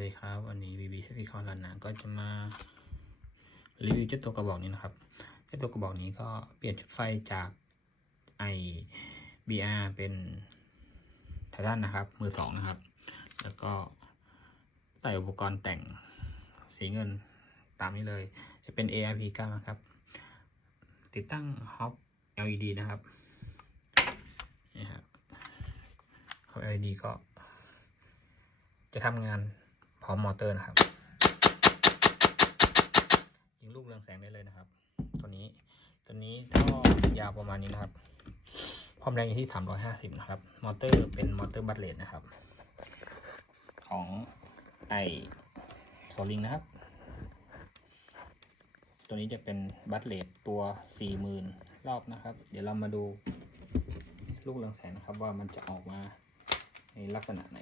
วัสดีครับ วันนี้บีบีเทคนิคอลันนะก็จะมารีวิวเจ้าตัวกระบอกนี้นะครับเจ้าตัวกระบอกนี้ก็เปลี่ยนชุดไฟจากไอ BR เป็นไททันนะครับ มือสองนะครับ แล้วก็ใส่อุปกรณ์แต่งสีเงินตามนี้เลย จะเป็น ARP 9นะครับ ติดตั้งฮอป LED นะครับนี่ครับฮอป LED ก็จะทำงาน พร้อมมอเตอร์นะครับยิงลูกเรืองแสงได้เลยนะครับ ตัวนี้ตัวนี้ก็ยาวประมาณนี้นะครับ ความแรงอยู่ที่ 350 นะครับ มอเตอร์เป็นมอเตอร์บัตเลตนะครับ ของไอโซลิงนะครับ ตัวนี้จะเป็นบัตเลตตัว 40,000 รอบนะครับ เดี๋ยวเรามาดูลูกเรืองแสงนะครับว่ามันจะออกมาในลักษณะไหน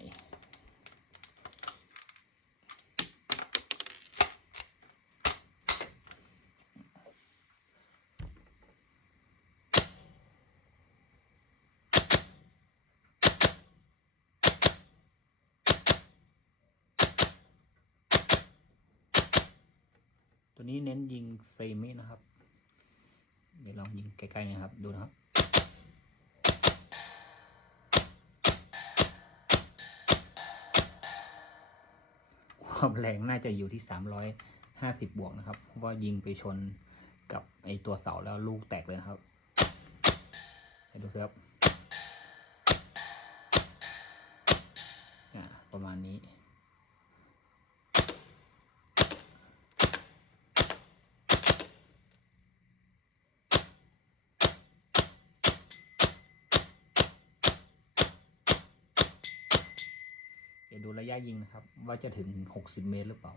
ตัวนี้เน้นยิงเซมินะครับ เดี๋ยวลองยิงใกล้ๆนะครับ ดูนะครับ ความแรงน่าจะอยู่ที่ 350 บวกนะครับเพราะว่ายิงไปชนกับไอตัวเสาแล้วลูกแตกเลยนะครับให้ดูสิครับประมาณนี้ ยวดูระยะยิงนะครับ ว่าจะถึง 60 เมตรหรือเปล่า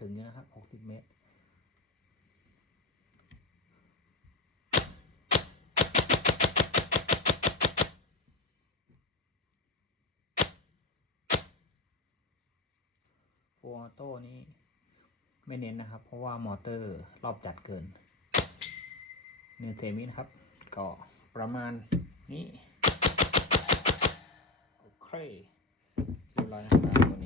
ถึงอยู่นะครับ 60 เมตร ฟออโต้นี้ไม่เน้นนะครับ เพราะว่ามอเตอร์รอบจัดเกินเนื้อเซมินะครับ ก็ประมาณนี้ โอเคเรียบร้อยนะครับตัวนี้